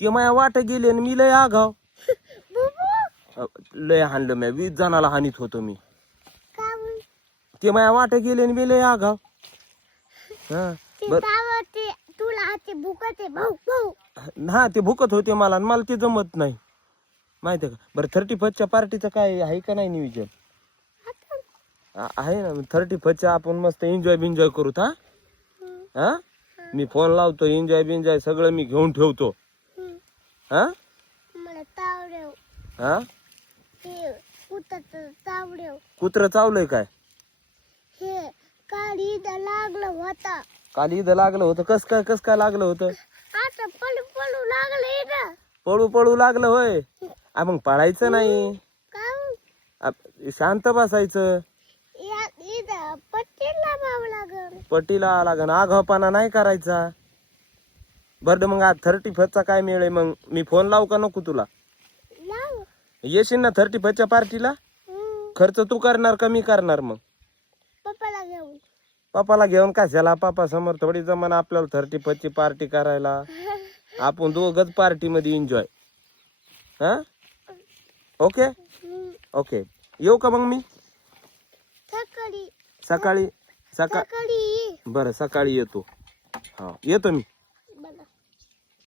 ते माया वाट गेले आणि मी लय आगाव लय हाणलं मी 20 जणाला हानीत होतो मी ते माया वाट गेले आणि मी लय आगाव हा ते भुकत होते मला आणि मला ते जमत नाही माहितीये का. बरं 31च्या पार्टीचं काय आहे का नाही नियोजन आहे ना 31च्या आपण मस्त एन्जॉय बिंजॉय करूत हा मी फोन लावतो एन्जॉय बिंजॉय सगळं मी घेऊन ठेवतो हा हा कुत्र चावलंय काय काल इथं लागलं होतं कस काय लागलं होतं पळू लागलं होय मग पळायचं नाही शांत बसायचं पट्टीला लागन आगावपणा नाही करायचा. बरं मग आज 31चा काय मेळ आहे मग मी फोन लावू का नको तुला येशील ना 31च्या पार्टीला खर्च तू करणार का मी करणार मग पप्पाला घेऊन कशाला पप्पा समोर थोडी जमान आपल्याला 31ची पार्टी करायला आपण दोघच पार्टी मध्ये एन्जॉय हा ओके ओके येऊ का मग मी सकाळी बरं सकाळी येतो हा येतो मी